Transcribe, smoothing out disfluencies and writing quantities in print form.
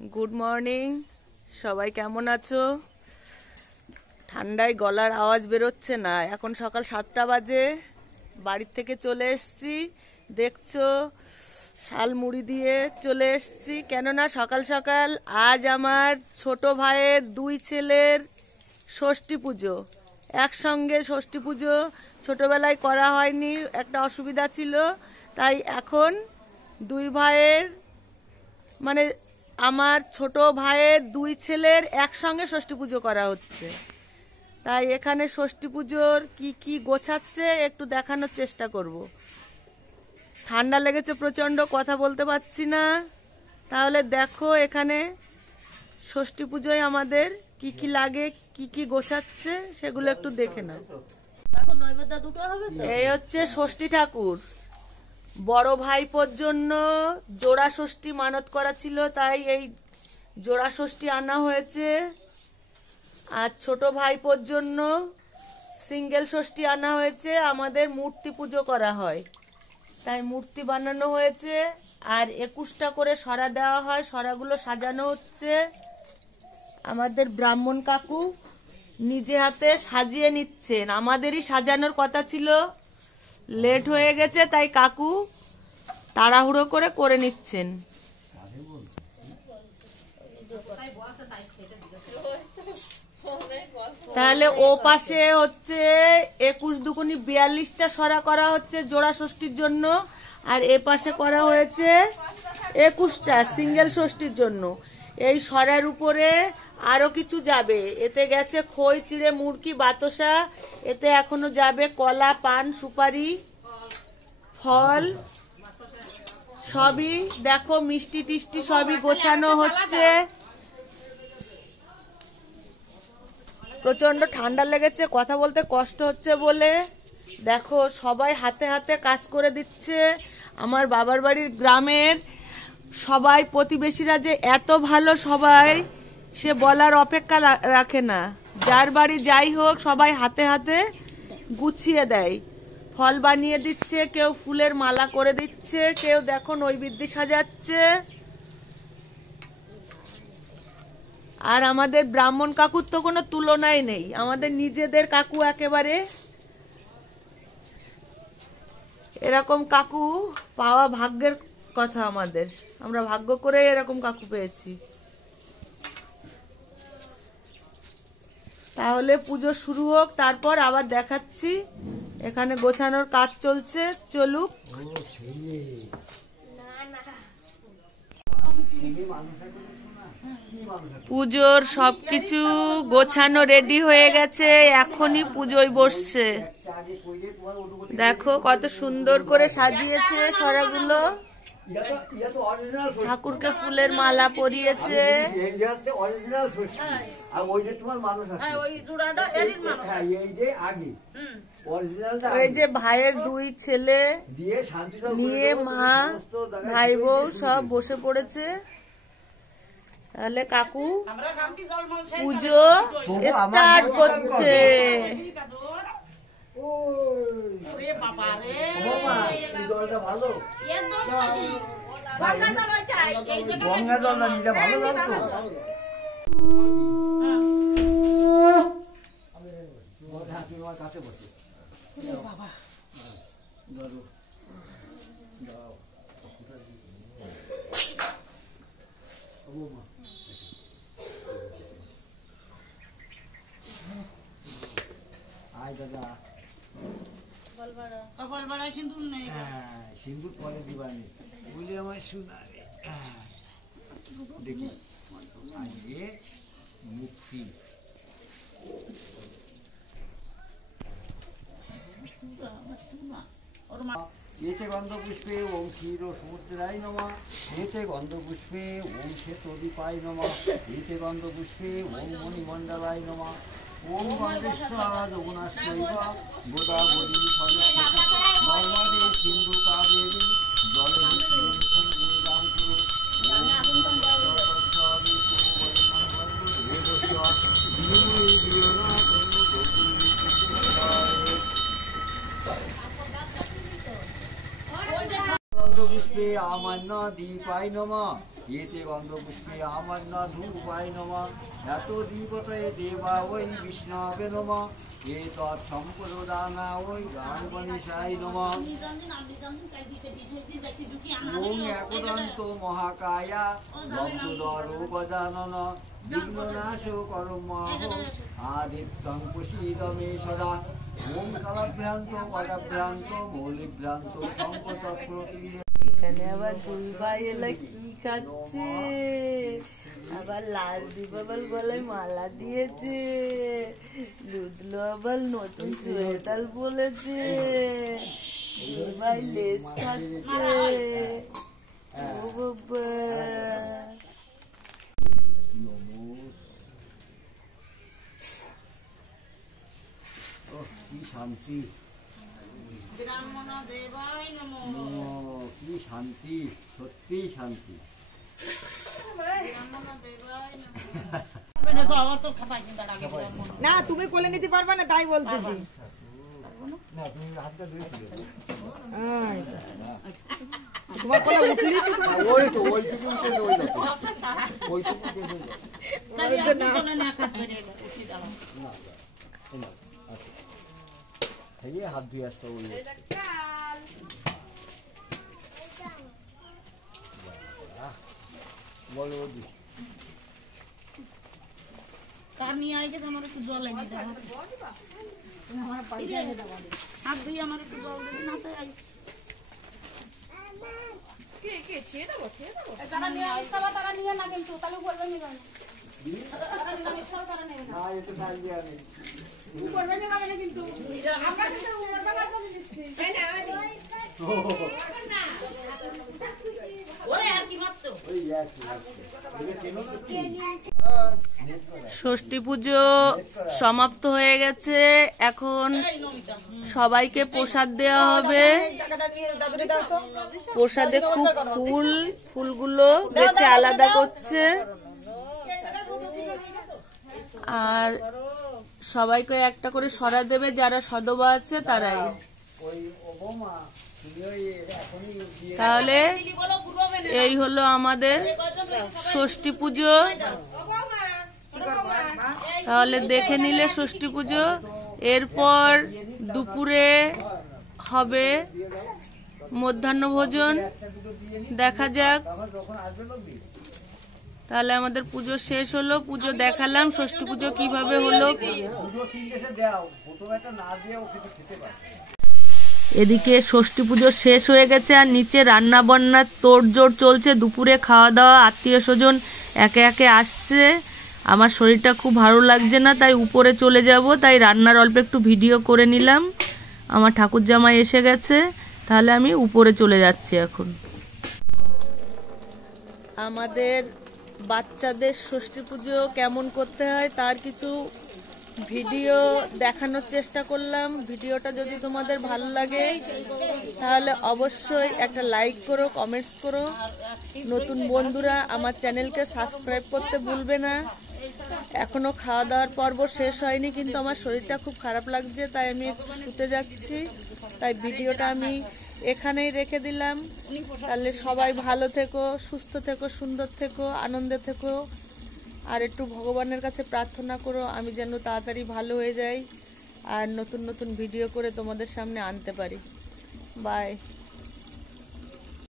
Good morning, সবাই কেমন আছো? ঠান্ডায় গলার আওয়াজ বেরোচ্ছে না। এখন সকাল 7টা বাজে, বাড়ির থেকে চলে এসছি। দেখছো শাল মুড়ি দিয়ে চলে এসছি, কেননা সকাল সকাল আজ আমার ছোট ভাইয়ের 2 ছেলের ষষ্ঠী পুজো। একসঙ্গে ষষ্ঠী পুজো ছোটবেলায় করা হয়নি, একটা অসুবিধা ছিল, তাই এখন 2 ভাইয়ের মানে আমার ছোট ভাইয়ের 2 ছেলের একসঙ্গে ষষ্ঠী পুজো করা হচ্ছে। তাই এখানে ষষ্ঠী পুজোর কি কি গোছাচ্ছে একটু দেখানোর চেষ্টা করব। ঠান্ডা লেগেছে প্রচণ্ড, কথা বলতে পারছি না। তাহলে দেখো এখানে ষষ্ঠী পুজোয় আমাদের কি কি লাগে, কি কি গোছাচ্ছে সেগুলো একটু দেখে নাও। এই হচ্ছে ষষ্ঠী ঠাকুর। বড় ভাইপোর জন্য জোড়া ষষ্ঠী মানত করা ছিল, তাই এই জোড়া ষষ্ঠী আনা হয়েছে। আর ছোট ভাইপোর জন্য সিঙ্গেল ষষ্ঠী আনা হয়েছে। আমাদের মূর্তি পুজো করা হয়, তাই মূর্তি বানানো হয়েছে। আর 21টা করে সরা দেওয়া হয়, সরাগুলো সাজানো হচ্ছে। আমাদের ব্রাহ্মণ কাকু নিজে হাতে সাজিয়ে নিচ্ছেন। আমাদেরই সাজানোর কথা ছিল, লেট হয়ে গেছে, তাই কাকু তাড়াহুড়ো করে নিচ্ছেন। তাহলে ও পাশে হচ্ছে 21 দুগুনি 42টা সরা করা হচ্ছে জোড়া ষষ্ঠীর জন্য, আর এ পাশে করা হয়েছে 21টা সিঙ্গেল ষষ্ঠীর জন্য। এই সরার উপরে আরো কিছু যাবে, এতে গেছে খই, চিড়ে, মুড়কি, বাতাসা, এতে এখনো যাবে কলা, পান, সুপারি, ফল, সবই দেখো মিষ্টি টিষ্টি সবই গোছানো হচ্ছে। প্রচন্ড ঠান্ডা লেগেছে, কথা বলতে কষ্ট হচ্ছে বলে দেখো সবাই হাতে হাতে কাজ করে দিচ্ছে। আমার বাবার বাড়ির গ্রামের সবাই প্রতিবেশীরা যে এত ভালো, সবাই সে বলার অপেক্ষা রাখে না। যার বাড়ি যাই হোক সবাই হাতে হাতে গুছিয়ে দেয়, ফল বানিয়ে দিচ্ছে, কেউ ফুলের মালা করে দিচ্ছে, কেউ দেখো নৈবেদ্য সাজাচ্ছে। আর আমাদের ব্রাহ্মণ কাকুর তো কোনো তুলনাই নেই, আমাদের নিজেদের কাকু একেবারে। এরকম কাকু পাওয়া ভাগ্যের কথা আমাদের, আমরা ভাগ্য করে এরকম কাকু পেয়েছি। তাহলে পুজো শুরু হোক, তারপর আবার দেখাচ্ছি। এখানে গোছানোর কাজ চলছে, চলুক। পুজোর সবকিছু গোছানো রেডি হয়ে গেছে, এখনই পুজোয় বসছে। দেখো কত সুন্দর করে সাজিয়েছে সরাগুলো, ঠাকুরকে ফুলের মালা পরিয়েছে। এই যে ভাইয়ের 2 ছেলে নিয়ে মা, ভাই বউ সব বসে পড়েছে। তাহলে কাকু পুজো স্টার্ট করছে। গঙ্গা জল না নিলে ভালো লাগতো। কাছে বসে বাবা সিন্দুর পরে দিবানি বলে আমার শোনা দেখি আজকে মুক্তি। এতে গন্ধপুষ্পে ওম ক্ষীর সমুদ্রায় নমঃ, এতে গন্ধপুষ্পে ওম শ্বেতদীপায় নমঃ, এতে গন্ধপুষ্পে ওম মণিমণ্ডলায় নমঃ, ওম গন্ধেশ্বরা যমুনাশ্চৈব গোদাবরী সরস্বতী নর্মদে সিন্ধু কাবেরী জলেস্মিন্ সন্নিধিং কুরু। পুষ্পে আমান্য দীপায় নমঃ, एते गन्धपुष्पे आमन्नाधूपाय नमः यतो दीपतये देवा वै विष्णवे नमः एतत् सम्प्रदाना वै गानगणेशाय नमः ओम एकदन्तो महाकाया लब्धुदरो गजानन विघ्ननाशो कर्महो आदित्यं प्रसीदमे सदा ओम कलभ्रान्तो पदभ्रान्तो मौलिभ्रान्तो संकटप्रति এখানে আবার দুই ভাই এলা কি খাচ্ছে, আবার লাল দিবাবল গলায় মালা দিয়েছে, লুদলো আবার নতুন সোয়েটার বলেছে, দুই ভাই লেস খাচ্ছে। ও বাবা, কি শান্তি, কি শান্তি, সত্যি শান্তি। না তুমি কোলে নিতে পারবে না তাই বলতেছি। তোমার কোলে উঠলি তো ওইটুকু উঠে হাত ধুয়ে আসতে বলো কার নিয়ে আই গেছে আমার একটু জল এনে দাও তুমি আমার পাইতে এনে দাও হাত ধুই আমার একটু জল দিবি না তো আই কে কে ছেড়ে দাও তারা নিয়ে আসছে তারা নিয়ে না কিন্তু তাহলে করবে না জানো তারা নিয়ে আসছে তারা নেবে না না এটা সাইজ দিয়ে আমি করবে না মানে কিন্তু আমরা কিন্তু করবে না তো দিচ্ছি তাই না না ওরে আর কি মাত্র ওই একই ষষ্ঠী পুজো সমাপ্ত হয়ে গেছে, এখন সবাইকে প্রসাদ দেওয়া হবে। প্রসাদে খুব ফুলগুলো বেছে আলাদা করছে, আর সবাইকে একটা করে সরা দেবে, যারা সদবা আছে তারাই। তাহলে এই হলো আমাদের ষষ্ঠী পুজো। তাহলে দেখে নিলে ষষ্ঠী পুজো। এরপর দুপুরে হবে মধ্যাহ্ন ভোজন, দেখা যাক। তাহলে আমাদের পুজো শেষ হলো, পুজো দেখালাম ষষ্ঠী পুজো কিভাবে হলো। এদিকে ষষ্ঠী পুজো শেষ হয়ে গেছে, আর নিচে রান্না বান্নার তোড়জোড় চলছে। দুপুরে খাওয়া দাওয়া, আত্মীয় স্বজন একে একে আসছে। আমার শরীরটা খুব ভালো লাগছে না, তাই উপরে চলে যাব। তাই রান্নার অল্প একটু ভিডিও করে নিলাম। আমার ঠাকুর জামাই এসে গেছে, তাহলে আমি উপরে চলে যাচ্ছি এখন। আমাদের বাচ্চাদের ষষ্ঠী পুজো কেমন করতে হয় তার কিছু ভিডিও দেখানোর চেষ্টা করলাম। ভিডিওটা যদি তোমাদের ভালো লাগে তাহলে অবশ্যই একটা লাইক করো, কমেন্টস করো। নতুন বন্ধুরা আমার চ্যানেলকে সাবস্ক্রাইব করতে ভুলবে না। এখনো খাওয়া দাওয়ার পর্ব শেষ হয়নি, কিন্তু আমার শরীরটা খুব খারাপ লাগছে, তাই আমি একটু শুতে যাচ্ছি। তাই ভিডিওটা আমি এখানেই রেখে দিলাম। তাহলে সবাই ভালো থেকো, সুস্থ থেকো, সুন্দর থেকো, আনন্দে থেকো। আর একটু ভগবানের কাছে প্রার্থনা করো আমি যেন তাড়াতাড়ি ভালো হয়ে যাই আর নতুন নতুন ভিডিও করে তোমাদের সামনে আনতে পারি। বাই।